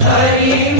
Hari